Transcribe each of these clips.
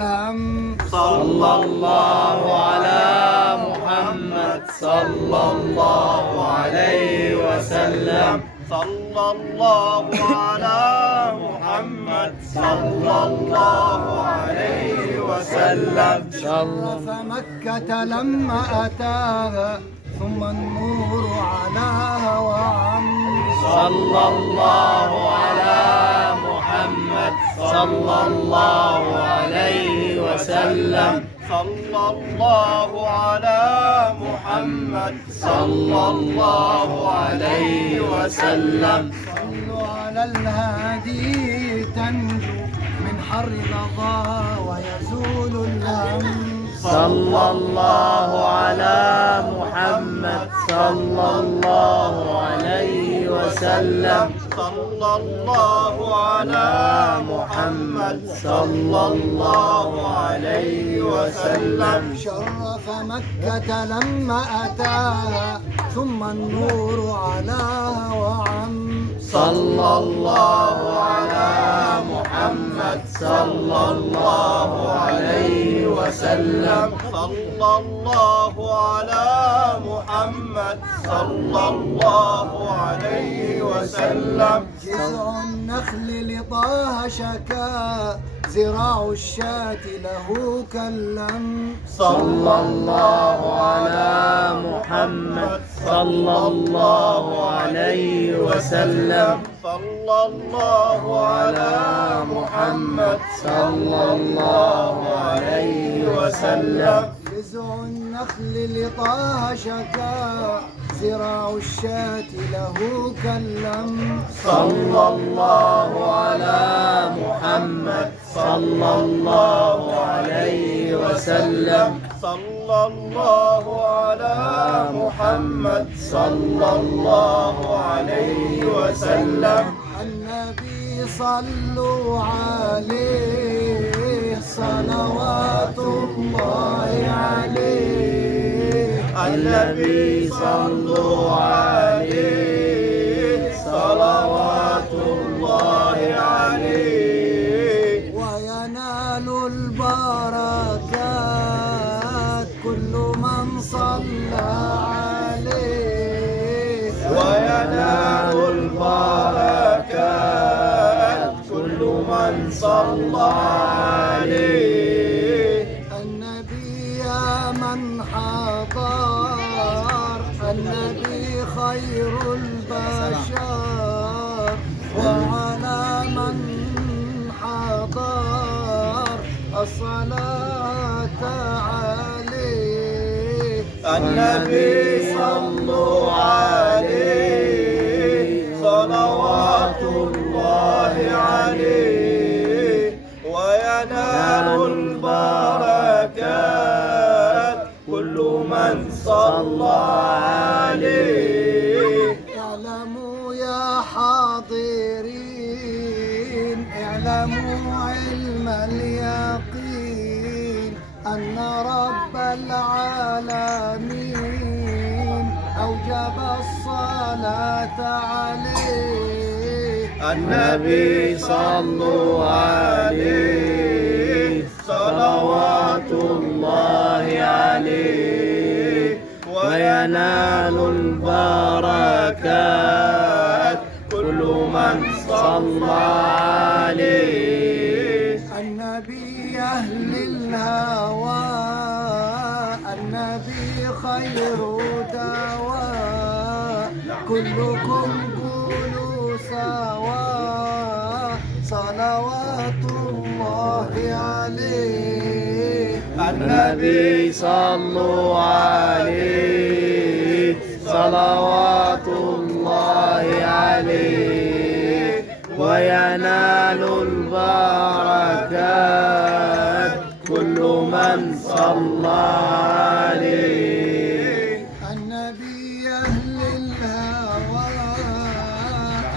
صلى الله على محمد صلى الله عليه وسلم. صلى الله على محمد صلى الله عليه وسلم. شرف مكة لما أتاها ثم النور علاها وعم. صلى الله على محمد صلى الله عليه وسلم. صلى الله على محمد صلى الله عليه وسلم. صلوا على الهادي تنجو من حر لظى ويزول الهم. صلى الله على محمد صلى الله عليه وسلم. صلى الله على محمد صلى الله عليه وسلم. شرف مكة لما أتاها ثم النور علاها وعم. صلى الله على محمد صلى الله عليه وسلم. صلى الله على محمد صلى الله عليه وسلم. جذع النخل لطه شكا زراع الشاة له كلم. صلى الله على محمد صلى الله عليه وسلم. صلى الله على محمد صلى الله عليه وسلم. جذع النخل لطه شكا زراع الشاة له كلم. صلى الله على محمد صلى الله عليه وسلم. صلى الله على محمد صلى الله عليه وسلم. النبي صلوا عليه صلوات الله عليه. النبي صلوا عليه صلوات الله عليه. وينال البركات كل من صلى عليه. وينال البركات كل من صلى عليه. النبي يا من حضر النبي خير البشر وعلى من حضر الصلاة عليه. النبي صلوا عليه صلوات الله عليه. وينال البركات كل من صلى عليه. اعلموا يا حاضرين اعلموا علم اليقين أن رب العالمين أوجب الصلاة عليه. النبي صلوا عليه صلوات الله عليه. وينال البركات كل من صلى عليه. النبي أهل الهوى النبي خير دواء كلكم قولوا سوا صلوات الله عليه. النبي صلوا عليه صلوات الله عليه. وينال البركات كل من صلى عليه. النبي أهل الهوى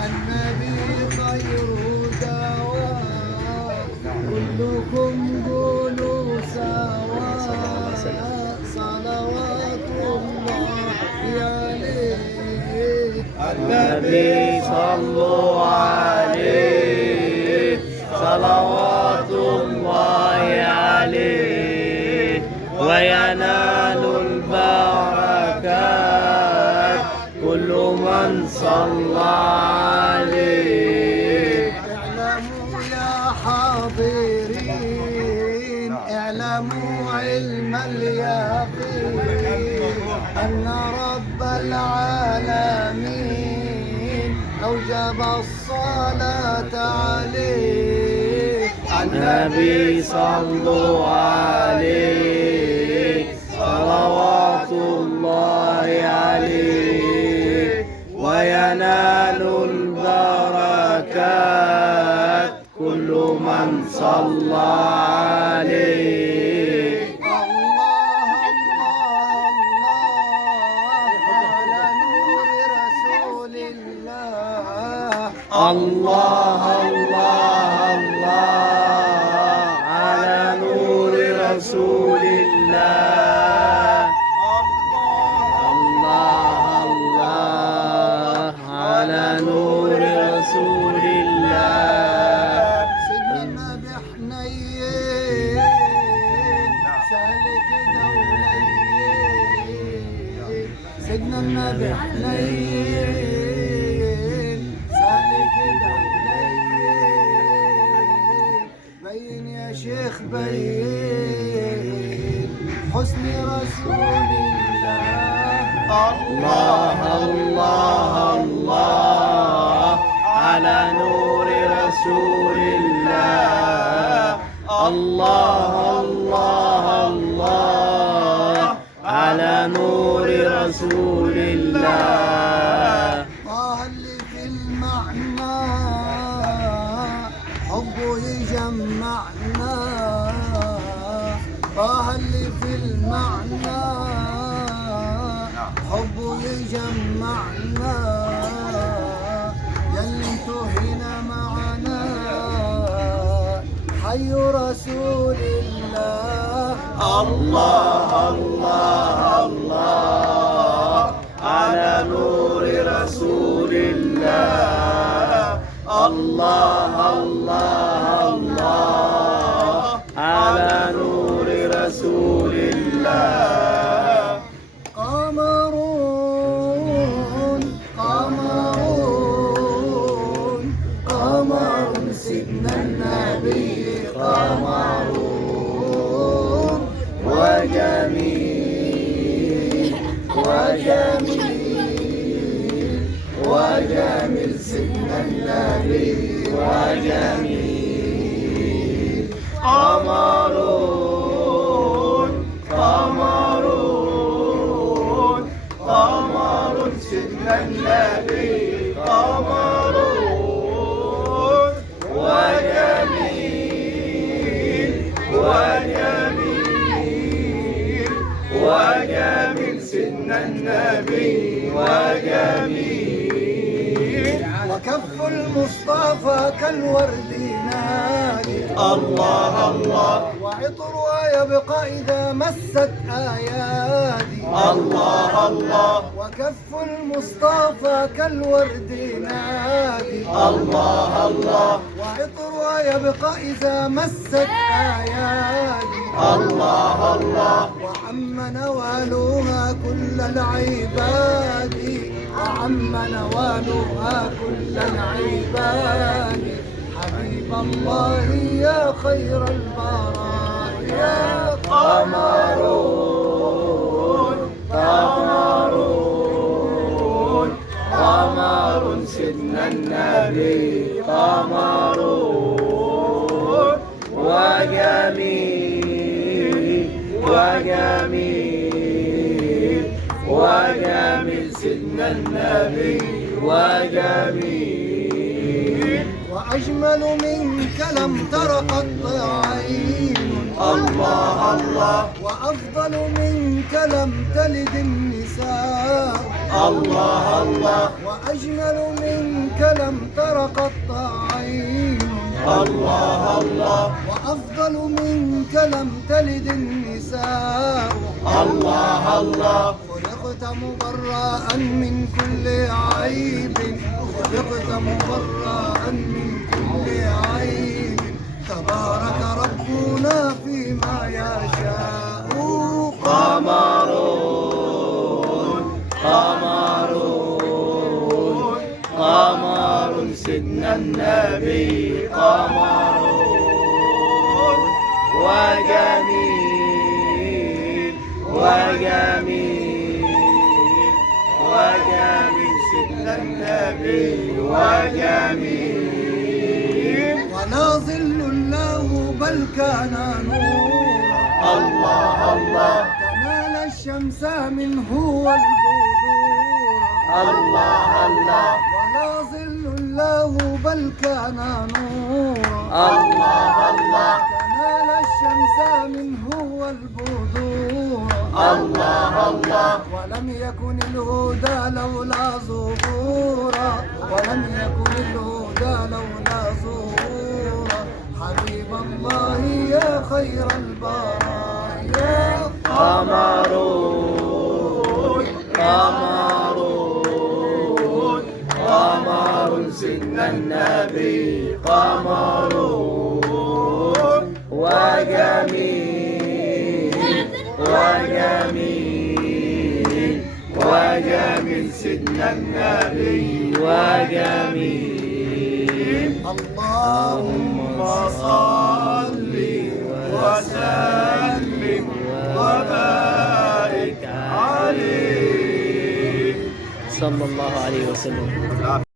النبي خير دواء كلكم قولوا سوا صلوات الله عليه. النبي صلوا عليه صلوات الله عليه. صلى عليه. اعلموا يا حاضرين، اعلموا علم اليقين أن رب العالمين أوجب الصلاة عليه. النبي صلوا عليه صلوات الله عليه، وينال البركات كل من صلى عليه. الله على نور رسول الله. الله على نور رسول الله. الله على نور رسول الله. سيدنا النبي حنين سالك دولين، سيدنا النبي حنين سالك دولين. بين يا شيخ بين حسن رسول الله. الله على نور رسول الله. الله على نور رسول الله. طه اللي في المعنى حبه يجمعنا، طه اللي في المعنى حبه يجمعنا. يلي انتو هنا معنا حي رسول الله. الله على نور رسول الله. الله على نور رسول الله. قمر سيدنا النبي قمر وجميل سيدنا النبي وجميل. قمر سيدنا النبي قمر وجميل سيدنا النبي وجميل. وكف المصطفى كالورد نادي، الله وعطرها يبقى إذا مست أيادي. الله وكف المصطفى كالورد نادي، الله وعطرها يبقى إذا مست أيادي. الله وعم نوالها كل العباد، وعم نوالها كل العباد. حبيب الله يا خير البرايا قمر سيدنا النبي قمر وجميل سيدنا النبي وجميل. وأجمل منك لم تر قط عين، الله وأفضل منك لم تلد النساء. الله وأجمل منك لم تر قط عين، الله وأفضل منك لم تلد النساء. الله خلقت مبرأ من كل عيب، خلقت مبرأ من كل عيب. تبارك ربنا فيما يشاء. قمر النبي قمر وجميل وجميل وجميل سيدنا النبي وجميل ولا ظل له بل كان نورا الله الله تنال الشمس منه والبذور الله الله ولا ظل له بل كان نورا الله الله تنال الشمس منه والبذور الله الله ولم يكن الهدى لولا ظهورا ولم يكن الهدى لولا ظهورا حبيب الله يا خير البرايا قمرون قمرون قمر سيدنا النبي قمرون وجميل وجميل وجميل سيدنا النبي وجميل اللهم صل وسلم وبارك عليه صلى الله عليه وسلم.